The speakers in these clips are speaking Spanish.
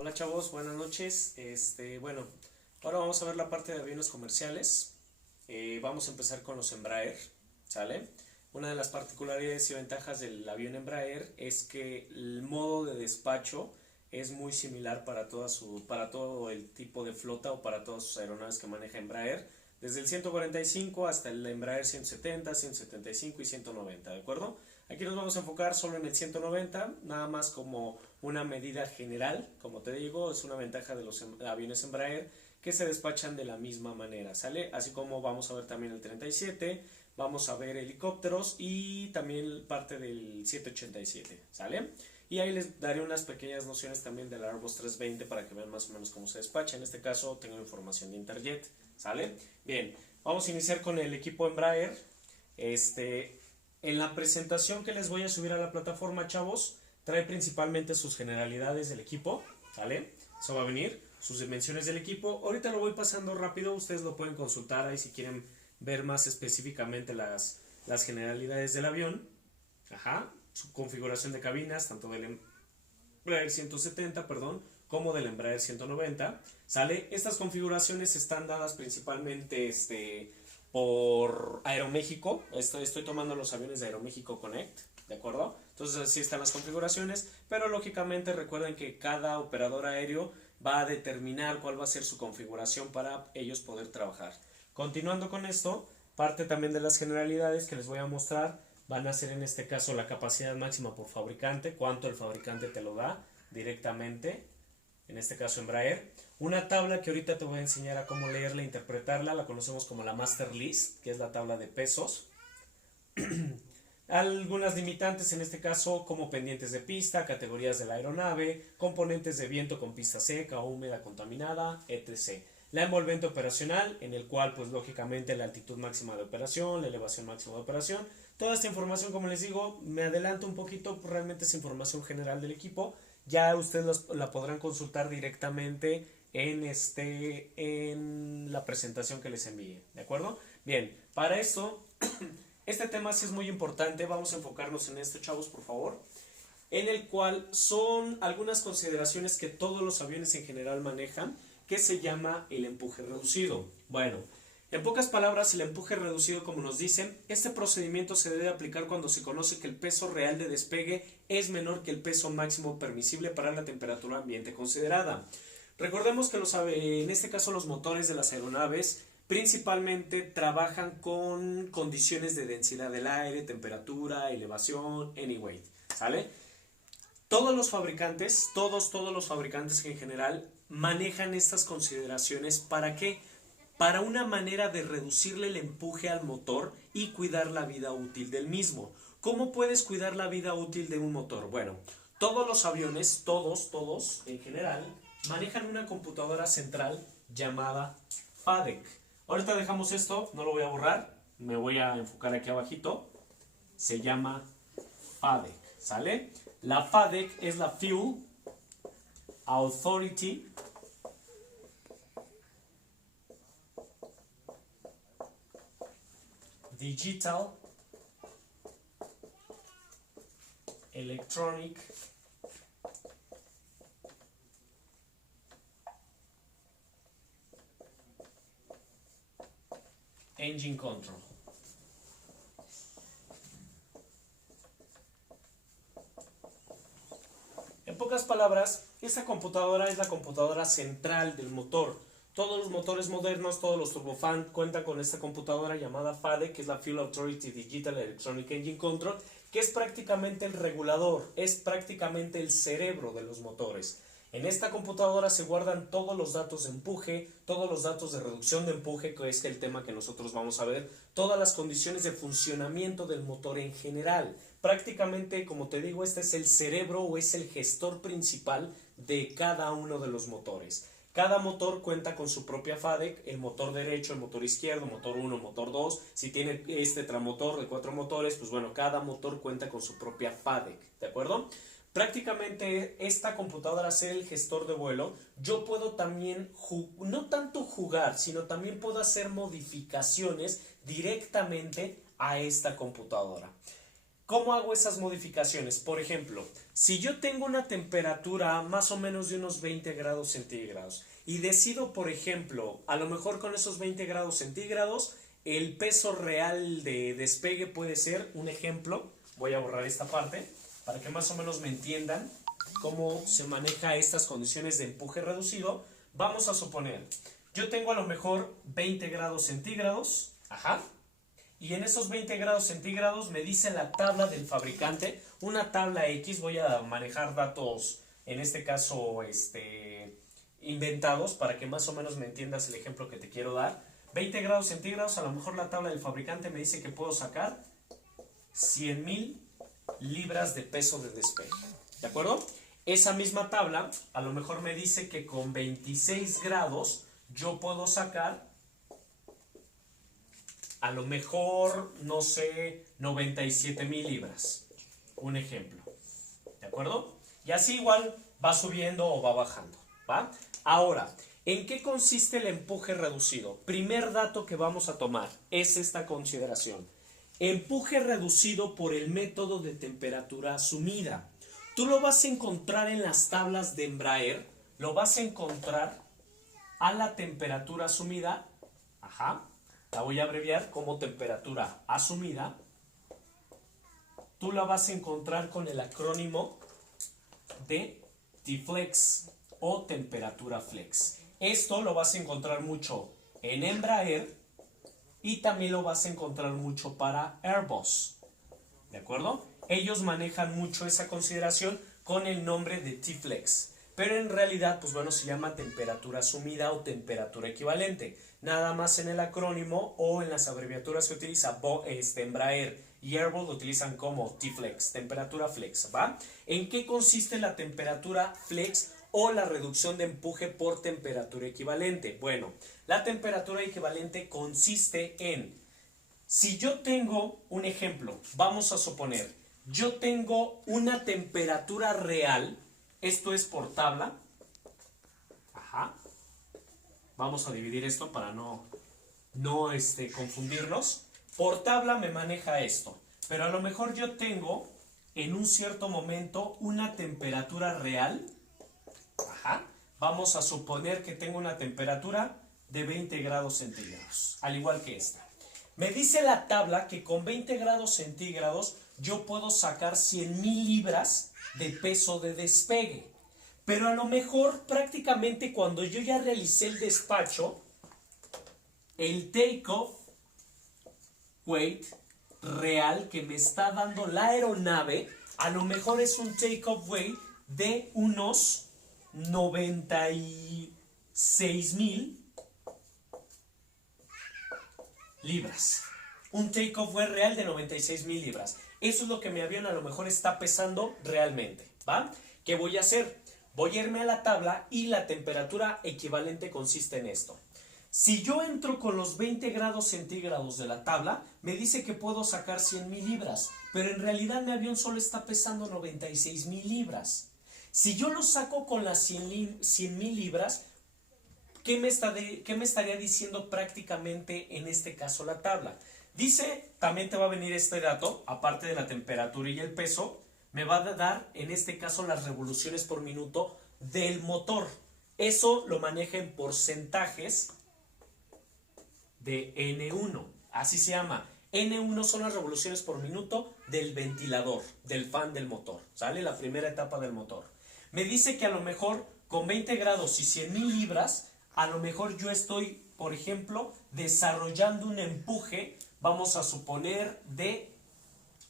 Hola chavos, buenas noches. Bueno, ahora vamos a ver la parte de aviones comerciales. Vamos a empezar con los Embraer, ¿sale? Una de las particularidades y ventajas del avión Embraer es que el modo de despacho es muy similar para todo el tipo de flota o para todas sus aeronaves que maneja Embraer, desde el 145 hasta el Embraer 170, 175 y 190, ¿de acuerdo? Aquí nos vamos a enfocar solo en el 190, nada más como una medida general, como te digo, es una ventaja de los aviones Embraer que se despachan de la misma manera, ¿sale? Así como vamos a ver también el 37, vamos a ver helicópteros y también parte del 787, ¿sale? Y ahí les daré unas pequeñas nociones también del Airbus 320 para que vean más o menos cómo se despacha. En este caso tengo información de Interjet, ¿sale? Bien, vamos a iniciar con el equipo Embraer. En la presentación que les voy a subir a la plataforma, chavos, trae principalmente sus generalidades del equipo, ¿sale? Eso va a venir, sus dimensiones del equipo. Ahorita lo voy pasando rápido, ustedes lo pueden consultar ahí si quieren ver más específicamente las generalidades del avión. Ajá, su configuración de cabinas, tanto del Embraer 170, perdón, como del Embraer 190, ¿sale? Estas configuraciones están dadas principalmente por Aeroméxico. Estoy tomando los aviones de Aeroméxico Connect, ¿de acuerdo? Entonces así están las configuraciones, pero lógicamente recuerden que cada operador aéreo va a determinar cuál va a ser su configuración para ellos poder trabajar. Continuando con esto, parte también de las generalidades que les voy a mostrar van a ser en este caso la capacidad máxima por fabricante, cuánto el fabricante te lo da directamente, en este caso Embraer. Una tabla que ahorita te voy a enseñar a cómo leerla e interpretarla, la conocemos como la Master List, que es la tabla de pesos. Algunas limitantes en este caso como pendientes de pista, categorías de la aeronave, componentes de viento con pista seca o húmeda contaminada, etc. La envolvente operacional, en el cual pues lógicamente la altitud máxima de operación, la elevación máxima de operación. Toda esta información, como les digo, me adelanto un poquito, pues realmente es información general del equipo. Ya ustedes la podrán consultar directamente en la presentación que les envíe, ¿de acuerdo? Bien, para esto, este tema sí es muy importante, vamos a enfocarnos en esto, chavos, por favor, en el cual son algunas consideraciones que todos los aviones en general manejan, que se llama el empuje reducido. Bueno, en pocas palabras, el empuje reducido, como nos dicen, este procedimiento se debe aplicar cuando se conoce que el peso real de despegue es menor que el peso máximo permisible para la temperatura ambiente considerada. Recordemos que en este caso los motores de las aeronaves principalmente trabajan con condiciones de densidad del aire, temperatura, elevación, anyway, ¿sale? Todos los fabricantes, todos los fabricantes en general manejan estas consideraciones. ¿Para qué? Para una manera de reducirle el empuje al motor y cuidar la vida útil del mismo. ¿Cómo puedes cuidar la vida útil de un motor? Bueno, todos los aviones, todos en general, manejan una computadora central llamada FADEC. Ahorita dejamos esto, no lo voy a borrar, me voy a enfocar aquí abajito. Se llama FADEC, ¿sale? La FADEC es la Fuel Authority Digital Electronic Engine Control. En pocas palabras, esta computadora es la computadora central del motor. Todos los motores modernos, todos los turbofan cuentan con esta computadora llamada FADE, que es la Fuel Authority Digital Electronic Engine Control, que es prácticamente el regulador, es prácticamente el cerebro de los motores. En esta computadora se guardan todos los datos de empuje, todos los datos de reducción de empuje, que es el tema que nosotros vamos a ver, todas las condiciones de funcionamiento del motor en general. Prácticamente, como te digo, este es el cerebro o es el gestor principal de cada uno de los motores. Cada motor cuenta con su propia FADEC, el motor derecho, el motor izquierdo, motor 1, motor 2. Si tiene este tramotor de 4 motores, pues bueno, cada motor cuenta con su propia FADEC, ¿de acuerdo? Prácticamente esta computadora, al ser el gestor de vuelo, yo puedo también, no tanto jugar, sino también puedo hacer modificaciones directamente a esta computadora. ¿Cómo hago esas modificaciones? Por ejemplo, si yo tengo una temperatura más o menos de unos 20 grados centígrados y decido, por ejemplo, a lo mejor con esos 20 grados centígrados, el peso real de despegue puede ser, un ejemplo, voy a borrar esta parte para que más o menos me entiendan cómo se maneja estas condiciones de empuje reducido. Vamos a suponer, yo tengo a lo mejor 20 grados centígrados, ajá, y en esos 20 grados centígrados me dice la tabla del fabricante, una tabla X, voy a manejar datos, en este caso, inventados, para que más o menos me entiendas el ejemplo que te quiero dar. 20 grados centígrados, a lo mejor la tabla del fabricante me dice que puedo sacar 100,000 libras de peso de despegue, ¿de acuerdo? Esa misma tabla, a lo mejor me dice que con 26 grados yo puedo sacar a lo mejor, no sé, 97,000 libras. Un ejemplo. ¿De acuerdo? Y así igual va subiendo o va bajando. ¿Va? Ahora, ¿en qué consiste el empuje reducido? Primer dato que vamos a tomar es esta consideración. Empuje reducido por el método de temperatura asumida. Tú lo vas a encontrar en las tablas de Embraer. Lo vas a encontrar a la temperatura asumida. Ajá. La voy a abreviar como temperatura asumida. Tú la vas a encontrar con el acrónimo de T-Flex o temperatura flex. Esto lo vas a encontrar mucho en Embraer y también lo vas a encontrar mucho para Airbus. ¿De acuerdo? Ellos manejan mucho esa consideración con el nombre de T-Flex. Pero en realidad, pues bueno, se llama temperatura asumida o temperatura equivalente. Nada más en el acrónimo o en las abreviaturas que utiliza Embraer y Airbus lo utilizan como T-Flex, temperatura flex, ¿va? ¿En qué consiste la temperatura flex o la reducción de empuje por temperatura equivalente? Bueno, la temperatura equivalente consiste en, si yo tengo un ejemplo, vamos a suponer, yo tengo una temperatura real, esto es por tabla, ajá, vamos a dividir esto para no confundirnos. Por tabla me maneja esto, pero a lo mejor yo tengo en un cierto momento una temperatura real, ajá, vamos a suponer que tengo una temperatura de 20 grados centígrados, al igual que esta. Me dice la tabla que con 20 grados centígrados yo puedo sacar 100,000 libras de peso de despegue. Pero a lo mejor prácticamente cuando yo ya realicé el despacho, el take-off weight real que me está dando la aeronave, a lo mejor es un take-off weight de unos 96,000 libras. Un take-off weight real de 96,000 libras. Eso es lo que mi avión a lo mejor está pesando realmente, ¿va? ¿Qué voy a hacer? Voy a irme a la tabla y la temperatura equivalente consiste en esto. Si yo entro con los 20 grados centígrados de la tabla, me dice que puedo sacar 100,000 libras, pero en realidad mi avión solo está pesando 96,000 libras. Si yo lo saco con las 100,000 libras, ¿qué me estaría diciendo prácticamente en este caso la tabla? Dice, también te va a venir este dato, aparte de la temperatura y el peso, me va a dar en este caso las revoluciones por minuto del motor. Eso lo maneja en porcentajes de N1, así se llama. N1 son las revoluciones por minuto del ventilador, del fan del motor, ¿sale? La primera etapa del motor. Me dice que a lo mejor con 20 grados y 100,000 libras, a lo mejor yo estoy, por ejemplo, desarrollando un empuje, vamos a suponer, de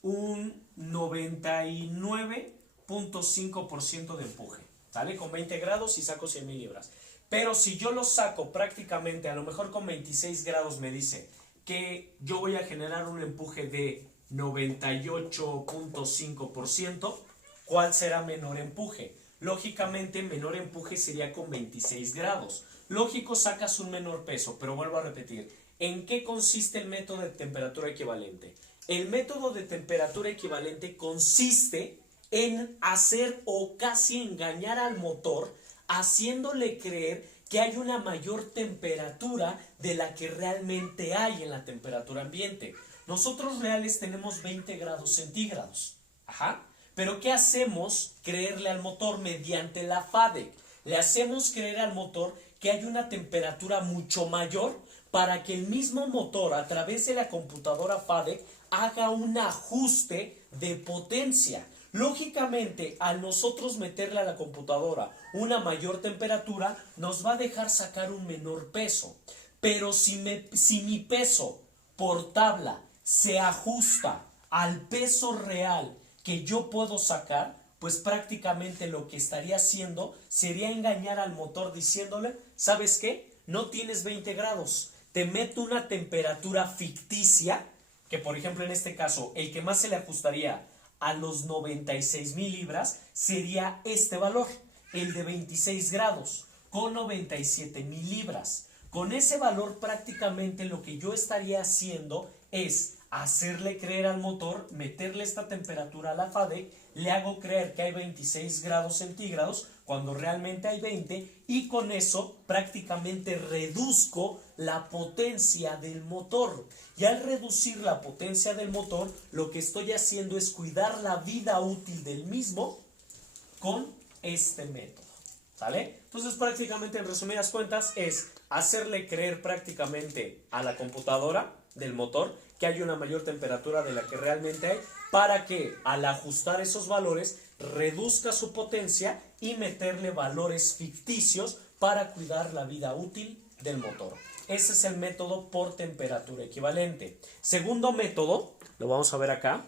un 99.5% de empuje, ¿sale? Con 20 grados y saco 100,000 libras. Pero si yo lo saco prácticamente, a lo mejor con 26 grados me dice que yo voy a generar un empuje de 98.5%, ¿cuál será menor empuje? Lógicamente, menor empuje sería con 26 grados. Lógico, sacas un menor peso, pero vuelvo a repetir. ¿En qué consiste el método de temperatura equivalente? El método de temperatura equivalente consiste en hacer o casi engañar al motor, haciéndole creer que hay una mayor temperatura de la que realmente hay en la temperatura ambiente. nosotros reales tenemos 20 grados centígrados. Ajá. Pero ¿qué hacemos creerle al motor mediante la FADEC? Le hacemos creer al motor que hay una temperatura mucho mayor para que el mismo motor a través de la computadora FADEC haga un ajuste de potencia. Lógicamente, al nosotros meterle a la computadora una mayor temperatura, nos va a dejar sacar un menor peso. Pero si mi peso por tabla se ajusta al peso real que yo puedo sacar, pues prácticamente lo que estaría haciendo sería engañar al motor diciéndole, ¿sabes qué? No tienes 20 grados, te meto una temperatura ficticia, que por ejemplo en este caso el que más se le ajustaría a los 96,000 libras sería este valor, el de 26 grados, con 97,000 libras. Con ese valor prácticamente lo que yo estaría haciendo es hacerle creer al motor, meterle esta temperatura a la FADEC, le hago creer que hay 26 grados centígrados cuando realmente hay 20 y con eso prácticamente reduzco la potencia del motor. Y al reducir la potencia del motor, lo que estoy haciendo es cuidar la vida útil del mismo con este método. ¿Sale? Entonces prácticamente en resumidas cuentas es hacerle creer prácticamente a la computadora del motor que hay una mayor temperatura de la que realmente hay para que al ajustar esos valores reduzca su potencia y meterle valores ficticios para cuidar la vida útil del motor. Ese es el método por temperatura equivalente. Segundo método, lo vamos a ver acá.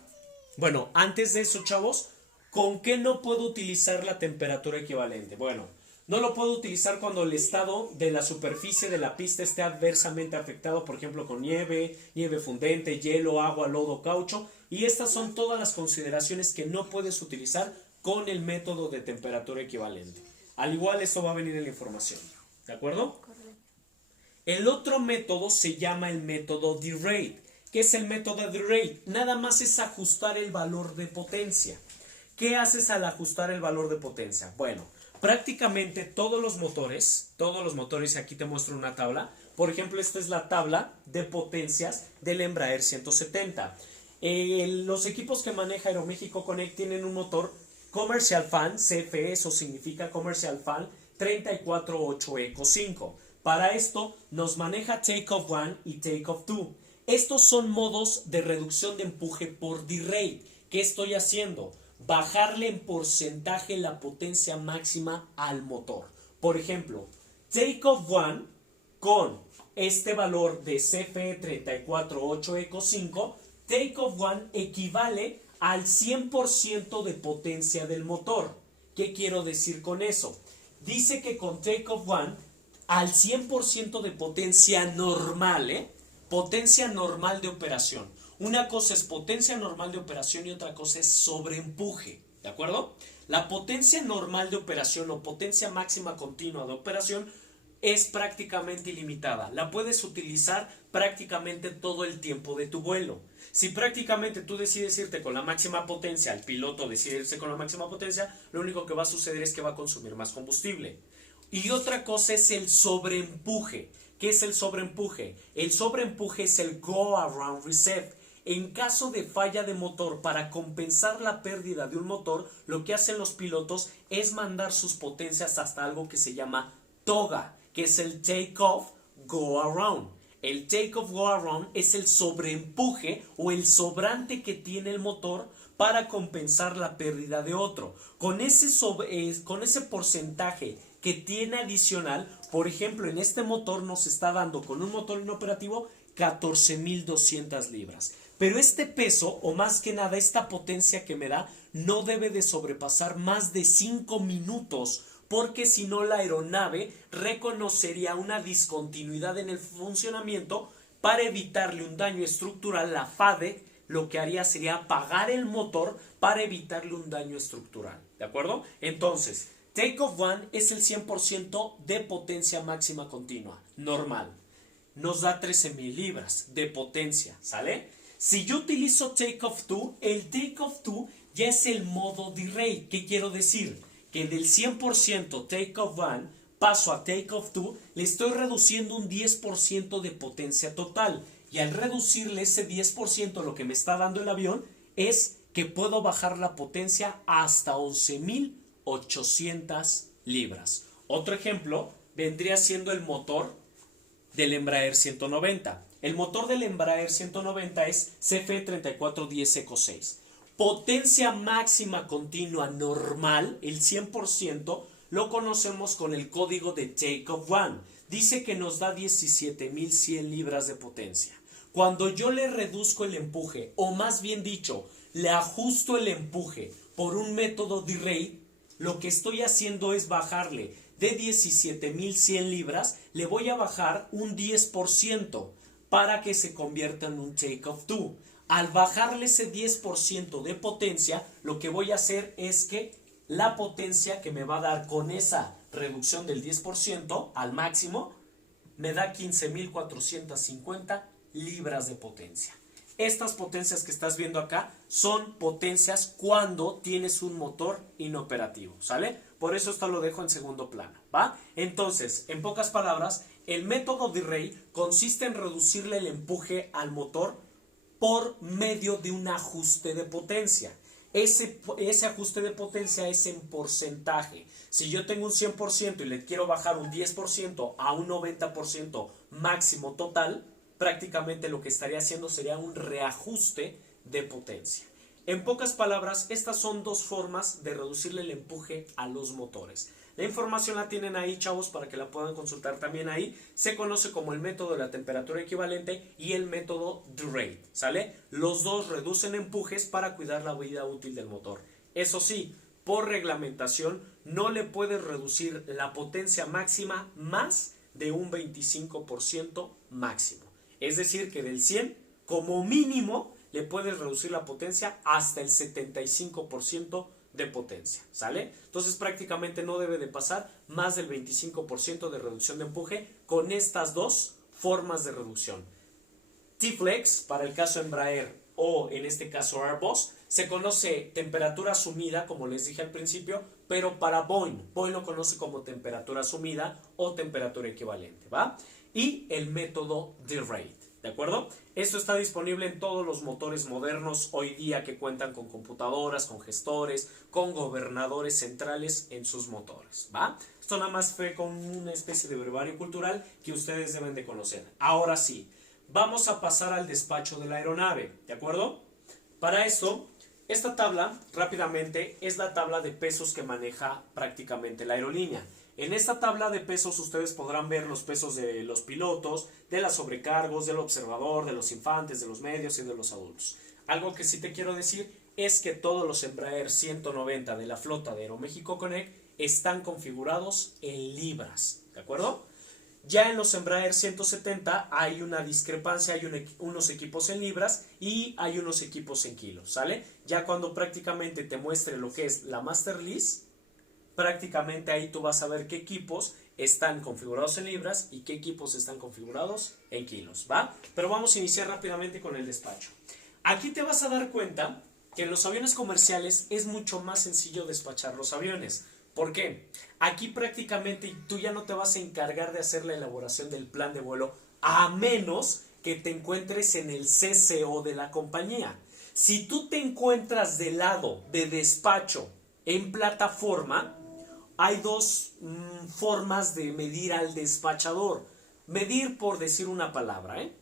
Bueno, antes de eso, chavos, ¿con qué no puedo utilizar la temperatura equivalente? Bueno, no lo puedo utilizar cuando el estado de la superficie de la pista esté adversamente afectado, por ejemplo, con nieve, nieve fundente, hielo, agua, lodo, caucho. Y estas son todas las consideraciones que no puedes utilizar con el método de temperatura equivalente. Al igual, esto va a venir en la información. ¿De acuerdo? Correcto. El otro método se llama el método D-Rate. ¿Qué es el método D-Rate? Nada más es ajustar el valor de potencia. ¿Qué haces al ajustar el valor de potencia? Bueno, prácticamente todos los motores, aquí te muestro una tabla. Por ejemplo, esta es la tabla de potencias del Embraer 170. Los equipos que maneja Aeroméxico Connect tienen un motor Commercial Fan, CFE, eso significa Commercial Fan 348 Eco 5. Para esto nos maneja Takeoff 1 y Takeoff 2. Estos son modos de reducción de empuje por D-Rate. ¿Qué estoy haciendo? Bajarle en porcentaje la potencia máxima al motor. Por ejemplo, Takeoff 1 con este valor de CFE 348 Eco 5, Takeoff 1 equivale al 100% de potencia del motor. ¿Qué quiero decir con eso? Dice que con Takeoff 1 al 100% de potencia normal, potencia normal de operación. Una cosa es potencia normal de operación y otra cosa es sobreempuje, ¿de acuerdo? La potencia normal de operación o potencia máxima continua de operación es prácticamente ilimitada. La puedes utilizar prácticamente todo el tiempo de tu vuelo. Si prácticamente tú decides irte con la máxima potencia, el piloto decide irse con la máxima potencia, lo único que va a suceder es que va a consumir más combustible. Y otra cosa es el sobreempuje. ¿Qué es el sobreempuje? El sobreempuje es el go around reset. En caso de falla de motor, para compensar la pérdida de un motor, lo que hacen los pilotos es mandar sus potencias hasta algo que se llama TOGA, que es el Take-Off Go Around. El Take-Off Go Around es el sobreempuje o el sobrante que tiene el motor para compensar la pérdida de otro. Con ese porcentaje que tiene adicional, por ejemplo, en este motor nos está dando con un motor inoperativo 14,200 libras. Pero este peso, o más que nada esta potencia que me da, no debe de sobrepasar más de 5 minutos, porque si no la aeronave reconocería una discontinuidad en el funcionamiento. Para evitarle un daño estructural, la FADEC lo que haría sería apagar el motor para evitarle un daño estructural, ¿de acuerdo? Entonces, Takeoff 1 es el 100% de potencia máxima continua, normal. Nos da 13,000 libras de potencia, ¿sale? Si yo utilizo Takeoff 2, el Takeoff 2 ya es el modo D-Rate. ¿Qué quiero decir? Que del 100% Takeoff 1 paso a Takeoff 2, le estoy reduciendo un 10% de potencia total. Y al reducirle ese 10%, lo que me está dando el avión es que puedo bajar la potencia hasta 11,800 libras. Otro ejemplo vendría siendo el motor del Embraer 190. El motor del Embraer 190 es CFE3410 Eco 6. Potencia máxima continua normal, el 100%, lo conocemos con el código de Takeoff One. Dice que nos da 17,100 libras de potencia. Cuando yo le reduzco el empuje, o más bien dicho, le ajusto el empuje por un método de-rate, lo que estoy haciendo es bajarle de 17,100 libras, le voy a bajar un 10% para que se convierta en un Takeoff 2. Al bajarle ese 10% de potencia, lo que voy a hacer es que la potencia que me va a dar con esa reducción del 10% al máximo, me da 15,450 libras de potencia. Estas potencias que estás viendo acá son potencias cuando tienes un motor inoperativo, ¿sale? Por eso esto lo dejo en segundo plano, ¿va? Entonces, en pocas palabras, el método de-rate consiste en reducirle el empuje al motor por medio de un ajuste de potencia. Ese ajuste de potencia es en porcentaje. Si yo tengo un 100% y le quiero bajar un 10% a un 90% máximo total, prácticamente lo que estaría haciendo sería un reajuste de potencia. En pocas palabras, estas son dos formas de reducirle el empuje a los motores. La información la tienen ahí, chavos, para que la puedan consultar también ahí. Se conoce como el método de la temperatura equivalente y el método de-rate, ¿sale? Los dos reducen empujes para cuidar la vida útil del motor. Eso sí, por reglamentación, no le puedes reducir la potencia máxima más de un 25% máximo. Es decir, que del 100, como mínimo, le puedes reducir la potencia hasta el 75% de potencia, ¿sale? Entonces prácticamente no debe de pasar más del 25% de reducción de empuje con estas dos formas de reducción. T-Flex, para el caso Embraer o en este caso Airbus, se conoce temperatura asumida, como les dije al principio, pero para Boeing lo conoce como temperatura asumida o temperatura equivalente, ¿va? Y el método de-rate, ¿de acuerdo? Esto está disponible en todos los motores modernos hoy día que cuentan con computadoras, con gestores, con gobernadores centrales en sus motores, ¿va? Esto nada más fue con una especie de brevario cultural que ustedes deben de conocer. Ahora sí, vamos a pasar al despacho de la aeronave, ¿de acuerdo? Para esto, esta tabla, rápidamente, es la tabla de pesos que maneja prácticamente la aerolínea. En esta tabla de pesos ustedes podrán ver los pesos de los pilotos, de las sobrecargos, del observador, de los infantes, de los medios y de los adultos. Algo que sí te quiero decir es que todos los Embraer 190 de la flota de Aeroméxico Connect están configurados en libras, ¿de acuerdo? Ya en los Embraer 170 hay una discrepancia, hay unos equipos en libras y hay unos equipos en kilos, ¿sale? Ya cuando prácticamente te muestre lo que es la Master List, prácticamente ahí tú vas a ver qué equipos están configurados en libras y qué equipos están configurados en kilos, ¿va? Pero vamos a iniciar rápidamente con el despacho. Aquí te vas a dar cuenta que en los aviones comerciales es mucho más sencillo despachar los aviones. ¿Por qué? Aquí prácticamente tú ya no te vas a encargar de hacer la elaboración del plan de vuelo a menos que te encuentres en el CCO de la compañía. Si tú te encuentras del lado de despacho en plataforma, hay dos formas de medir al despachador. Medir por decir una palabra, ¿eh?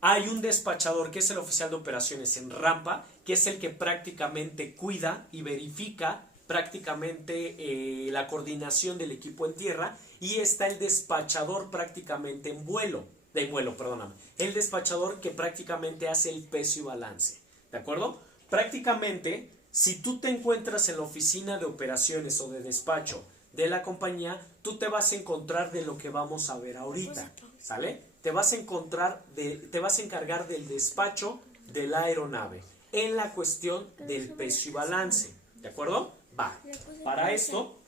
Hay un despachador que es el oficial de operaciones en rampa, que es el que prácticamente cuida y verifica prácticamente la coordinación del equipo en tierra, y está el despachador prácticamente en vuelo, el despachador que prácticamente hace el peso y balance, ¿de acuerdo? Prácticamente, si tú te encuentras en la oficina de operaciones o de despacho de la compañía, tú te vas a encontrar de lo que vamos a ver ahorita, ¿sale? Te vas a encargar del despacho de la aeronave en la cuestión del peso y balance, ¿de acuerdo? Va. Para esto,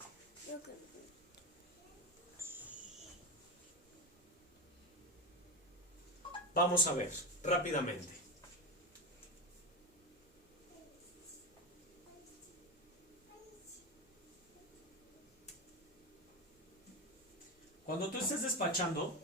vamos a ver rápidamente. Cuando tú estés despachando,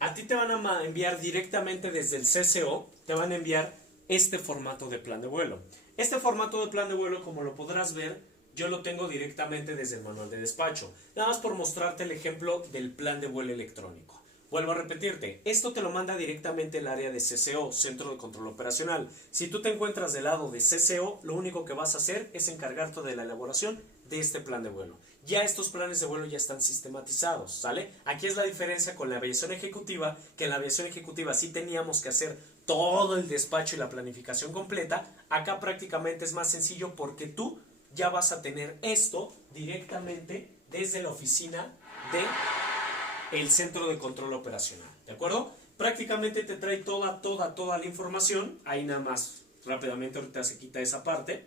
a ti te van a enviar directamente desde el CCO, te van a enviar este formato de plan de vuelo. Este formato de plan de vuelo, como lo podrás ver, yo lo tengo directamente desde el manual de despacho. Nada más por mostrarte el ejemplo del plan de vuelo electrónico. Vuelvo a repetirte, esto te lo manda directamente el área de CCO, Centro de Control Operacional. Si tú te encuentras del lado de CCO, lo único que vas a hacer es encargarte de la elaboración de este plan de vuelo. Ya estos planes de vuelo ya están sistematizados, ¿sale? Aquí es la diferencia con la aviación ejecutiva, que en la aviación ejecutiva sí teníamos que hacer todo el despacho y la planificación completa. Acá prácticamente es más sencillo porque tú ya vas a tener esto directamente desde la oficina de el centro de control operacional, ¿de acuerdo? Prácticamente te trae toda la información. Ahí nada más rápidamente ahorita se quita esa parte.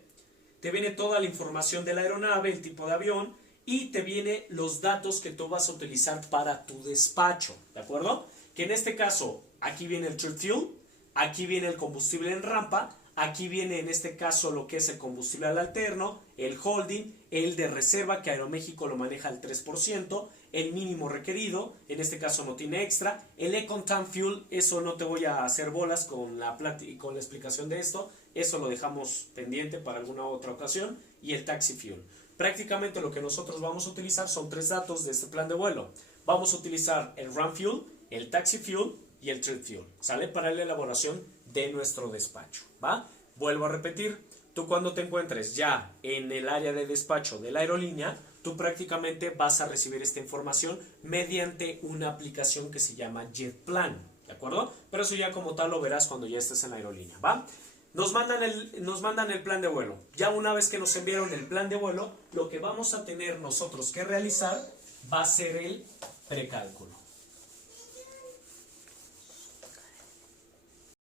Te viene toda la información de la aeronave, el tipo de avión, y te viene los datos que tú vas a utilizar para tu despacho, ¿de acuerdo? Que en este caso, aquí viene el trip fuel, aquí viene el combustible en rampa, aquí viene en este caso lo que es el combustible al alterno, el holding, el de reserva, que Aeroméxico lo maneja al 3%, el mínimo requerido, en este caso no tiene extra, el Econ-Tank Fuel, eso no te voy a hacer bolas con la explicación de esto, eso lo dejamos pendiente para alguna otra ocasión, y el Taxi Fuel. Prácticamente lo que nosotros vamos a utilizar son 3 datos de este plan de vuelo. Vamos a utilizar el Run Fuel, el Taxi Fuel y el Trip Fuel, ¿sale? Para la elaboración de nuestro despacho, ¿va? Vuelvo a repetir, tú cuando te encuentres ya en el área de despacho de la aerolínea, tú prácticamente vas a recibir esta información mediante una aplicación que se llama JetPlan, ¿de acuerdo? Pero eso ya como tal lo verás cuando ya estés en la aerolínea, ¿va? Nos mandan el plan de vuelo. Ya una vez que nos enviaron el plan de vuelo, lo que vamos a tener nosotros que realizar va a ser el precálculo.